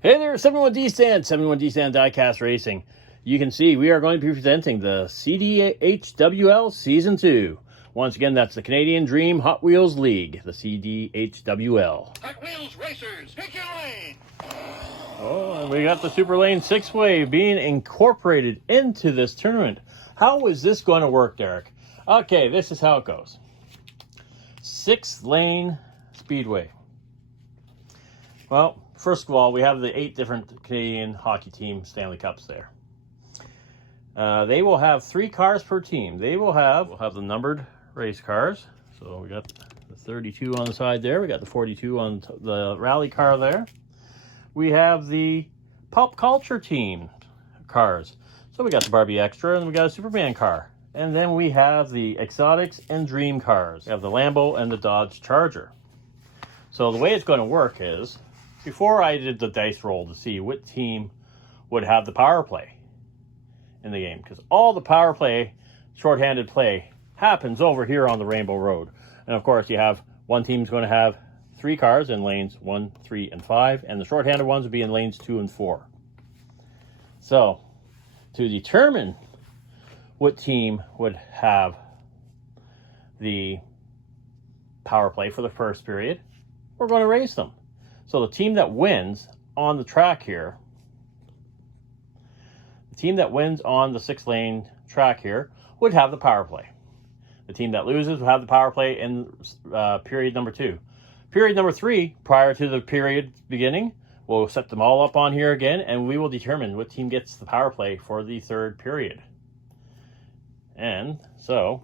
Hey there, 71D Stand, 71D Stand Diecast Racing. You can see we are going to be presenting the CDHWL Season 2. Once again, that's the Canadian Dream Hot Wheels League, the CDHWL. Hot Wheels Racers, pick your lane! Oh, and we got the Super Lane 6-way being incorporated into this tournament. How is this going to work, Derek? Okay, this is how it goes. 6-lane Speedway. Well, first of all, we have the 8 different Canadian hockey team Stanley Cups there. They will have 3 cars per team. We'll have the numbered race cars. So we got the 32 on the side there. We got the 42 on the rally car there. We have the pop culture team cars. So we got the Barbie Extra and we got a Superman car. And then we have the Exotics and Dream cars. We have the Lambo and the Dodge Charger. So the way it's going to work is, before I did the dice roll to see what team would have the power play in the game, because all the power play, shorthanded play, happens over here on the Rainbow Road. And of course, you have one team's going to have 3 cars in lanes 1, 3, and 5, and the shorthanded ones will be in lanes 2 and 4. So, to determine what team would have the power play for the first period, we're going to race them. So the team that wins on the track here, the team that wins on the 6-lane track here would have the power play. The team that loses will have the power play in period number 2. Period number 3, prior to the period beginning, we'll set them all up on here again, and we will determine what team gets the power play for the 3rd period. And so,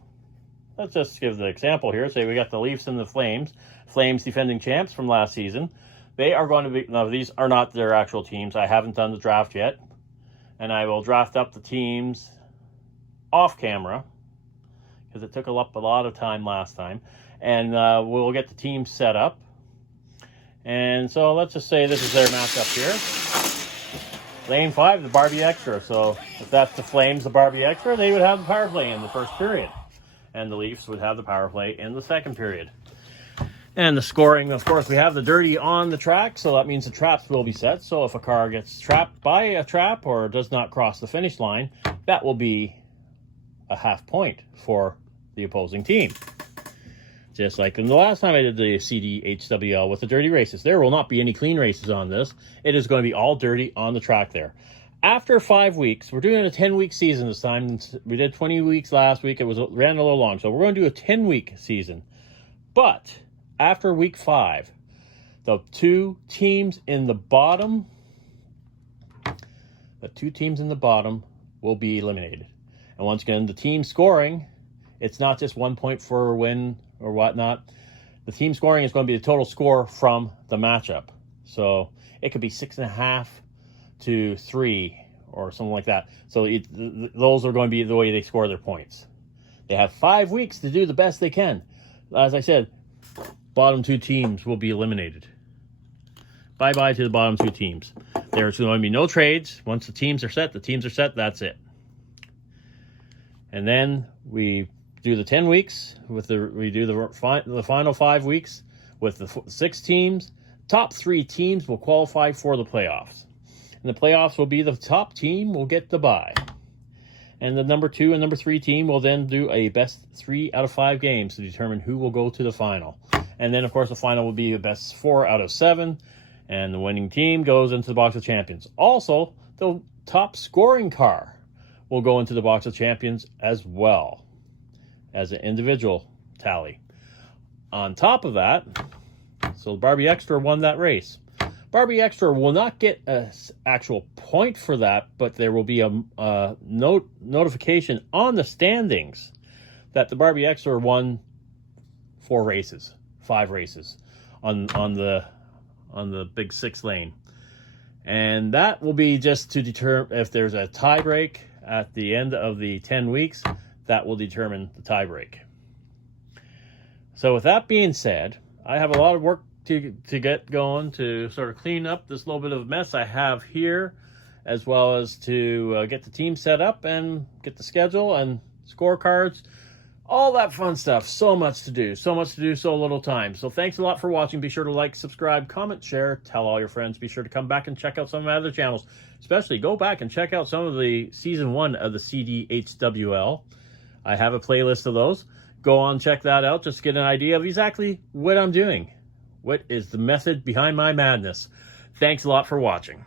let's just give the example here. Say we got the Leafs and the Flames. Flames defending champs from last season. They are going to be, now these are not their actual teams. I haven't done the draft yet. And I will draft up the teams off camera, because it took up a lot of time last time. And we'll get the team set up. And so let's just say this is their matchup here. Lane 5, the Barbie Extra. So if that's the Flames, the Barbie Extra, they would have the power play in the first period. And the Leafs would have the power play in the second period. And the scoring, of course, we have the dirty on the track, so that means the traps will be set. So if a car gets trapped by a trap or does not cross the finish line, that will be a half point for the opposing team. Just like in the last time I did the CDHWL with the dirty races. There will not be any clean races on this. It is going to be all dirty on the track there. After 5 weeks, we're doing a 10-week season this time. We did 20 weeks last week. It ran a little long. So we're going to do a 10-week season. But after week 5, the 2 teams in the bottom, will be eliminated. And once again, the team scoring, it's not just 1 point for a win or whatnot. The team scoring is going to be the total score from the matchup. So it could be 6.5 to 3 or something like that. So those are going to be the way they score their points. They have 5 weeks to do the best they can. As I said, bottom 2 teams will be eliminated. Bye-bye to the bottom 2 teams. There's going to be no trades. Once the teams are set, that's it. And then we do the 10 weeks. We do the final 5 weeks with the 6 teams. Top 3 teams will qualify for the playoffs. And the playoffs will be the top team will get the bye. And the number 2 and number 3 team will then do a best 3 out of 5 games to determine who will go to the final. And then, of course, the final will be a best 4 out of 7. And the winning team goes into the Box of Champions. Also, the top scoring car will go into the Box of Champions as well as an individual tally. On top of that, so Barbie Extra won that race. Barbie Extra will not get an actual point for that, but there will be a notification on the standings that the Barbie Extra won 5 races on the big 6-lane. And that will be just to determine if there's a tie break at the end of the 10 weeks, that will determine the tie break. So with that being said, I have a lot of work to get going to sort of clean up this little bit of mess I have here, as well as to get the team set up and get the schedule and scorecards all that fun stuff. So much to do, so little time. So thanks a lot for watching. Be sure to like, subscribe, comment, share, tell all your friends. Be sure to come back and check out some of my other channels. Especially go back and check out some of the season 1 of the CDHWL. I have a playlist of those. Go on, check that out. Just get an idea of exactly what I'm doing. What is the method behind my madness? Thanks a lot for watching.